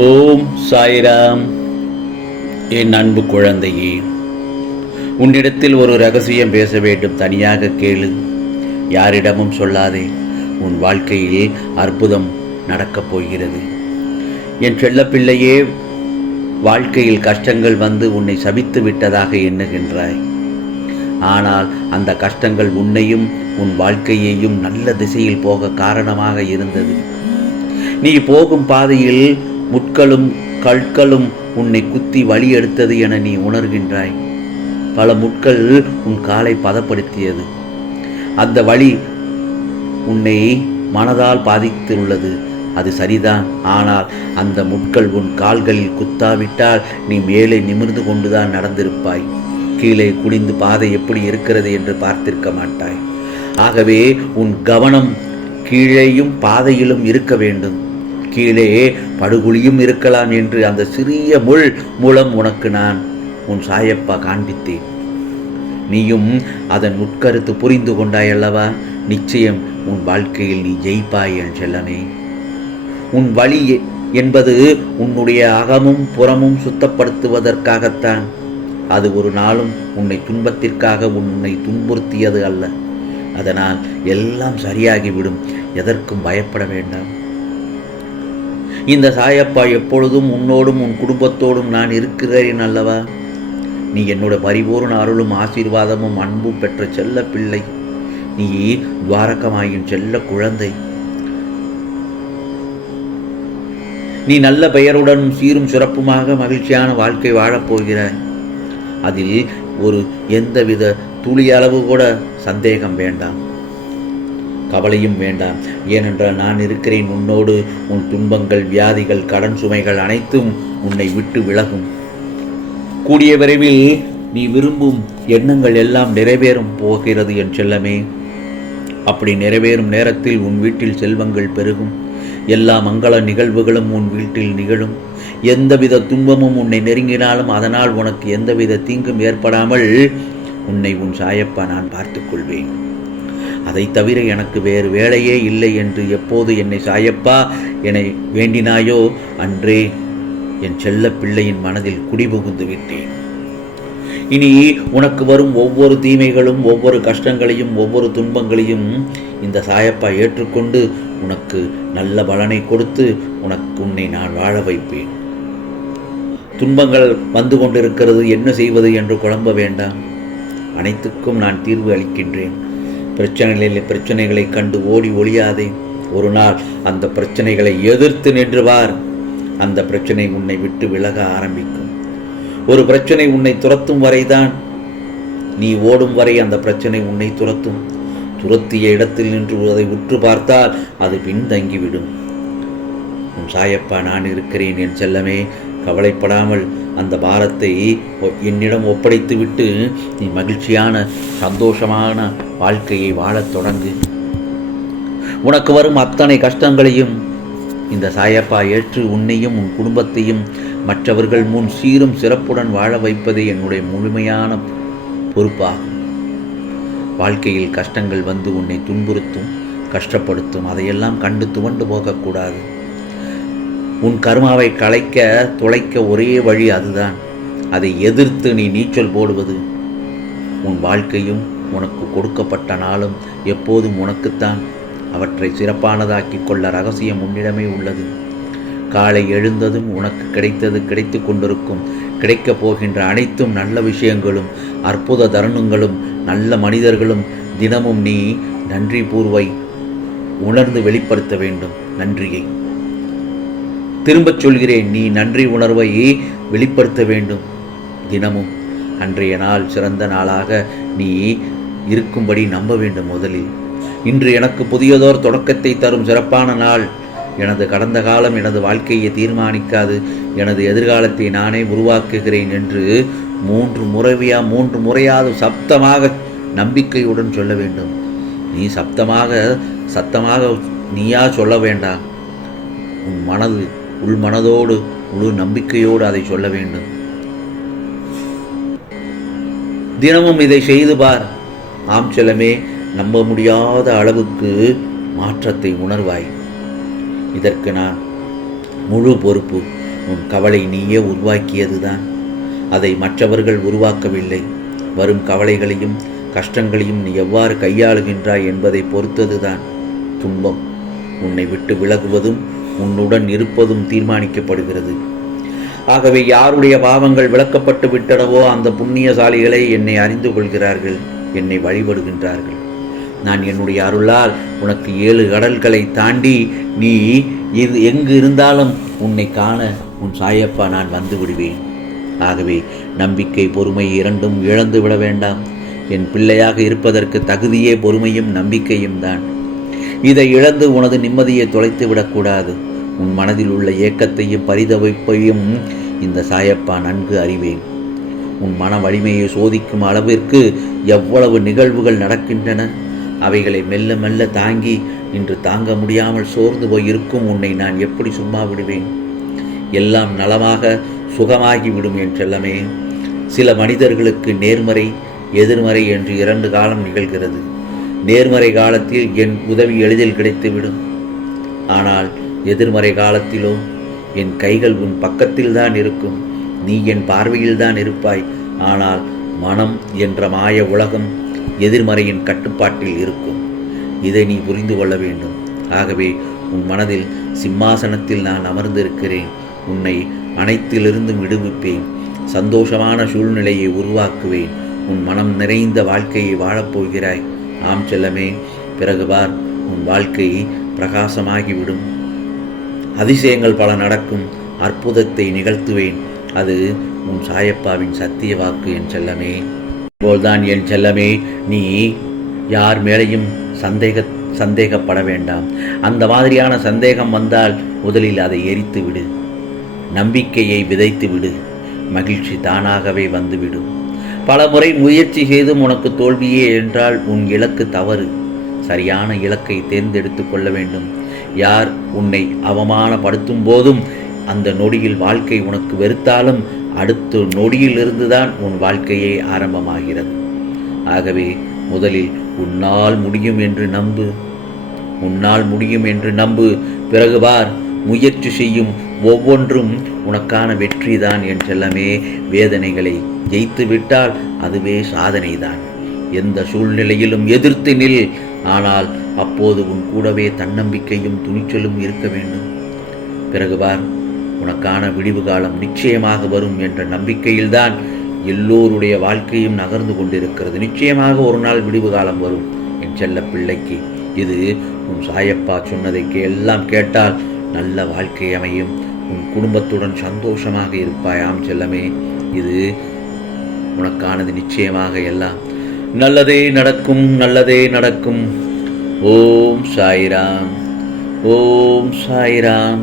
ஓம் சாய்ராம். என் அன்பு குழந்தையே உன்னிடத்தில் ஒரு ரகசியம் பேச வேண்டும் தனியாக கேளு. யாரிடமும் சொல்லாதே உன் வாழ்க்கையில் அற்புதம் நடக்கப் போகிறது. என் செல்லப்பிள்ளையே வாழ்க்கையில் கஷ்டங்கள் வந்து உன்னை சபித்து விட்டதாக எண்ணுகின்றாய். ஆனால் அந்த கஷ்டங்கள் உன்னையும் உன் வாழ்க்கையையும் நல்ல திசையில் போக காரணமாக இருந்தது. நீ போகும் பாதையில் முட்களும் கற்களும் உன்னை குத்தி வழி எடுத்தது என நீ உணர்கின்றாய். பல முட்கள் உன் காலை பதப்படுத்தியது. அந்த வழி உன்னை மனதால் பாதித்துள்ளது. அது சரிதான். ஆனால் அந்த முட்கள் உன் கால்களில் குத்தாவிட்டால் நீ மேலே நிமிர்ந்து கொண்டுதான் நடந்திருப்பாய். கீழே குனிந்து பாதை எப்படி இருக்கிறது என்று பார்த்திருக்க மாட்டாய். ஆகவே உன் கவனம் கீழேயும் பாதையிலும் இருக்க வேண்டும். கீழே படுகுழியும் இருக்கலாம் என்று அந்த சிறிய முள் மூலம் உனக்கு நான் உன் சாயப்பா காண்பித்தேன். நீயும் அதன் உட்கருத்து புரிந்து கொண்டாய் அல்லவா? நிச்சயம் உன் வாழ்க்கையில் நீ ஜெயிப்பாய் என் செல்லமே. உன் வழி என்பது உன்னுடைய அகமும் புறமும் சுத்தப்படுத்துவதற்காகத்தான். அது ஒரு நாளும் உன்னை துன்பத்திற்காக உன்னை துன்புறுத்தியது அல்ல. அதனால் எல்லாம் சரியாகிவிடும். எதற்கும் பயப்பட வேண்டாம். இந்த சாயப்பா எப்பொழுதும் உன்னோடும் உன் குடும்பத்தோடும் நான் இருக்கிறேன் அல்லவா? நீ என்னோட பரிபூர்ண அருளும் ஆசீர்வாதமும் அன்பும் பெற்ற செல்ல பிள்ளை. நீ துவாரகமாயின் செல்ல குழந்தை. நீ நல்ல பெயருடனும் சீரும் சிறப்புமாக மகிழ்ச்சியான வாழ்க்கை வாழப்போகிறாய் அதில் ஒரு எந்தவித துளி அளவு கூட சந்தேகம் வேண்டாம். கவலையும் வேண்டாம். ஏனென்றால் நான் இருக்கிறேன் உன்னோடு. உன் துன்பங்கள் வியாதிகள் கடன் சுமைகள் அனைத்தும் உன்னை விட்டு விலகும். கூடிய விரைவில் நீ விரும்பும் எண்ணங்கள் எல்லாம் நிறைவேறும் போகிறது என் செல்லமே. அப்படி நிறைவேறும் நேரத்தில் உன் வீட்டில் செல்வங்கள் பெருகும். எல்லா மங்கள நிகழ்வுகளும் உன் வீட்டில் நிகழும். எந்தவித துன்பமும் உன்னை நெருங்கினாலும் அதனால் உனக்கு எந்தவித தீங்கும் ஏற்படாமல் உன்னை உன் சாயப்பா நான் பார்த்துக்கொள்வேன். அதை தவிர எனக்கு வேறு வேலையே இல்லை என்று எப்போது என்னை சாயப்பா என்னை வேண்டினாயோ அன்றே என் செல்ல பிள்ளையின் மனதில் குடிபுகுந்து விட்டேன். இனி உனக்கு வரும் ஒவ்வொரு தீமைகளும் ஒவ்வொரு கஷ்டங்களையும் ஒவ்வொரு துன்பங்களையும் இந்த சாயப்பா ஏற்றுக்கொண்டு உனக்கு நல்ல பலனை கொடுத்து உனக்கு உன்னை நான் வாழ வைப்பேன். துன்பங்கள் வந்து கொண்டிருக்கிறது என்ன செய்வது என்று குழம்ப வேண்டாம். அனைத்துக்கும் நான் தீர்வு அளிக்கின்றேன். பிரச்சனைகளில் பிரச்சனைகளை கண்டு ஓடி ஒளியாதே. ஒரு நாள் அந்த பிரச்சனைகளை எதிர்த்து நின்று வார் அந்த பிரச்சனை உன்னை விட்டு விலக ஆரம்பிக்கும். ஒரு பிரச்சனை உன்னை துரத்தும் வரைதான். நீ ஓடும் வரை அந்த பிரச்சனை உன்னை துரத்தும். துரத்திய இடத்தில் நின்று அதை உற்று பார்த்தால் அது பின்தங்கிவிடும். உன் சாயப்பா நான் இருக்கிறேன் என் செல்லமே. கவலைப்படாமல் அந்த பாரத்தை என்னிடம் ஒப்படைத்து விட்டு நீ மகிழ்ச்சியான சந்தோஷமான வாழ்க்கையை வாழத் தொடங்கு. உனக்கு வரும் அத்தனை கஷ்டங்களையும் இந்த சாயப்பா ஏற்று உன்னையும் உன் குடும்பத்தையும் மற்றவர்கள் முன் சீரும் சிறப்புடன் வாழ வைப்பதே என்னுடைய முழுமையான பொறுப்பாகும். வாழ்க்கையில் கஷ்டங்கள் வந்து உன்னை துன்புறுத்தும் கஷ்டப்படுத்தும் அதையெல்லாம் கண்டு துவண்டு போகக்கூடாது. உன் கர்மாவை களைக்க துளைக்க ஒரே வழி அதுதான். அதை எதிர்த்து நீ நீச்சல் போடுவது. உன் வாழ்க்கையும் உனக்கு கொடுக்கப்பட்ட நாளும் எப்போதும் உனக்குத்தான். அவற்றை சிறப்பானதாக்கி கொள்ள ரகசியம் உன்னிடமே உள்ளது. காலை எழுந்ததும் உனக்கு கிடைத்தது கிடைத்து கொண்டிருக்கும். கிடைக்கப் போகின்ற அனைத்தும் நல்ல விஷயங்களும் அற்புத தருணங்களும் நல்ல மனிதர்களும் தினமும் நீ நன்றி பூர்வை உணர்ந்து வெளிப்படுத்த வேண்டும். நன்றியை. திரும்பச் சொல்கிறேன் நீ நன்றி உணர்வை வெளிப்படுத்த வேண்டும். தினமும் அன்றைய நாள் சிறந்த நாளாக நீ இருக்கும்படி நம்ப வேண்டும் முதலில். இன்று எனக்கு புதியதோர் தொடக்கத்தை தரும் சிறப்பான நாள். எனது கடந்த காலம் எனது வாழ்க்கையை தீர்மானிக்காது. எனது எதிர்காலத்தை நானே உருவாக்குகிறேன் என்று மூன்று முறையா மூன்று முறையாவது சப்தமாக நம்பிக்கையுடன் சொல்ல வேண்டும். நீ சப்தமாக சத்தமாக நீயா சொல்ல வேண்டாம். உன் மனது உள் மனதோடு முழு நம்பிக்கையோடு அதை சொல்ல வேண்டும். தினமும் இதை செய்து பார். ஆம் செல்லமே நம்ப முடியாத அளவுக்கு மாற்றத்தை உணர்வாய். இதற்கு நான் முழு பொறுப்பு. உன் கவலை நீயே உருவாக்கியதுதான். அதை மற்றவர்கள் உருவாக்கவில்லை. வரும் கவலைகளையும் கஷ்டங்களையும் நீ எவ்வாறு கையாளுகின்றாய் என்பதை பொறுத்ததுதான் துன்பம். உன்னை விட்டு விலகுவதும் உன்னுடன் இருப்பதும் தீர்மானிக்கப்படுகிறது. ஆகவே யாருடைய பாவங்கள் விளக்கப்பட்டு விட்டனவோ அந்த புண்ணியசாலிகளை என்னை அறிந்து கொள்கிறார்கள். என்னை வழிபடுகின்றார்கள். நான் என்னுடைய அருளால் உனக்கு ஏழு கடல்களை தாண்டி நீ இது எங்கு இருந்தாலும் உன்னை காண உன் சாயப்பா நான் வந்து விடுவேன். ஆகவே நம்பிக்கை பொறுமை இரண்டும் இழந்து விட வேண்டாம். என் பிள்ளையாக இருப்பதற்கு தகுதியே பொறுமையும் நம்பிக்கையும் தான். இதை இழந்து உனது நிம்மதியை தொலைத்து விடக்கூடாது. உன் மனதில் உள்ள ஏக்கத்தையும் பரிதவிப்பையும் இந்த சாயப்பா நன்கு அறிவேன். உன் மன வலிமையை சோதிக்கும் அளவிற்கு எவ்வளவு நிகழ்வுகள் நடக்கின்றன? அவைகளை மெல்ல மெல்ல தாங்கி இன்று தாங்க முடியாமல் சோர்ந்து போய் இருக்கும் உன்னை நான் எப்படி சும்மா விடுவேன்? எல்லாம் நலமாக சுகமாகிவிடும் என்றெல்லாமே. சில மனிதர்களுக்கு நேர்மறை எதிர்மறை என்று இரண்டு காலம் நிகழ்கிறது. நேர்மறை காலத்தில் என் உதவி எளிதில் கிடைத்துவிடும். ஆனால் எதிர்மறை காலத்திலோ என் கைகள் உன் பக்கத்தில்தான் இருக்கும். நீ என் பார்வையில்தான் இருப்பாய். ஆனால் மனம் என்ற மாய உலகம் எதிர்மறையின் கட்டுப்பாட்டில் இருக்கும். இதை நீ புரிந்து கொள்ள வேண்டும். ஆகவே உன் மனதில் சிம்மாசனத்தில் நான் அமர்ந்திருக்கிறேன். உன்னை அனைத்திலிருந்தும் விடுவிப்பேன். சந்தோஷமான சூழ்நிலையை உருவாக்குவேன். உன் மனம் நிறைந்த வாழ்க்கையை வாழப்போகிறாய். ஆம் செல்லமே பிறகு பார் உன் வாழ்க்கை பிரகாசமாகிவிடும். அதிசயங்கள் பல நடக்கும். அற்புதத்தை நிகழ்த்துவேன். அது உன் சாயப்பாவின் சத்திய வாக்கு என் செல்லமே. போல்தான் என் செல்லமே. நீ யார் மேலேயும் சந்தேக சந்தேகப்பட வேண்டாம். அந்த மாதிரியான சந்தேகம் வந்தால் முதலில் அதை எரித்து விடு. நம்பிக்கையை விதைத்து விடு. மகிழ்ச்சி தானாகவே வந்துவிடும் பல முறை முயற்சி செய்தும் உனக்கு தோல்வியே என்றால் உன் இலக்கு தவறு. சரியான இலக்கை தேர்ந்தெடுத்து கொள்ள வேண்டும். யார் உன்னை அவமானப்படுத்தும் போதும் அந்த நொடியில் வாழ்க்கை உனக்கு வெறுத்தாலும் அடுத்த நொடியில் இருந்துதான் உன் வாழ்க்கையே ஆரம்பமாகிறது. ஆகவே முதலில் உன்னால் முடியும் என்று நம்பு. உன்னால் முடியும் என்று நம்பு. பிறகு பார் முயற்சி செய்யும் ஒவ்வொன்றும் உனக்கான வெற்றிதான் தான் என்றெல்லாமே வேதனைகளை ஜெயித்து விட்டால் அதுவே சாதனை தான் எந்த சூழ்நிலையிலும் எதிர்த்து நில். ஆனால் அப்போது உன் கூடவே தன்னம்பிக்கையும் துணிச்சலும் இருக்க வேண்டும். பிறகு பார் உனக்கான விடிவு காலம் நிச்சயமாக வரும் என்ற நம்பிக்கையில்தான் எல்லோருடைய வாழ்க்கையும் நகர்ந்து கொண்டிருக்கிறது. நிச்சயமாக ஒரு நாள் விடிவு காலம் வரும். என் செல்ல பிள்ளைக்கு இது உன் சாயப்பா சொன்னதைக்கு எல்லாம் கேட்டால் நல்ல வாழ்க்கை அமையும். உன் குடும்பத்துடன் சந்தோஷமாக இருப்பாயாம் செல்லமே. இது உனக்கானது நிச்சயமாக எல்லாம். நல்லதே நடக்கும் நல்லதே நடக்கும். ஓம் சாய்ராம். ஓம் சாய்ராம்.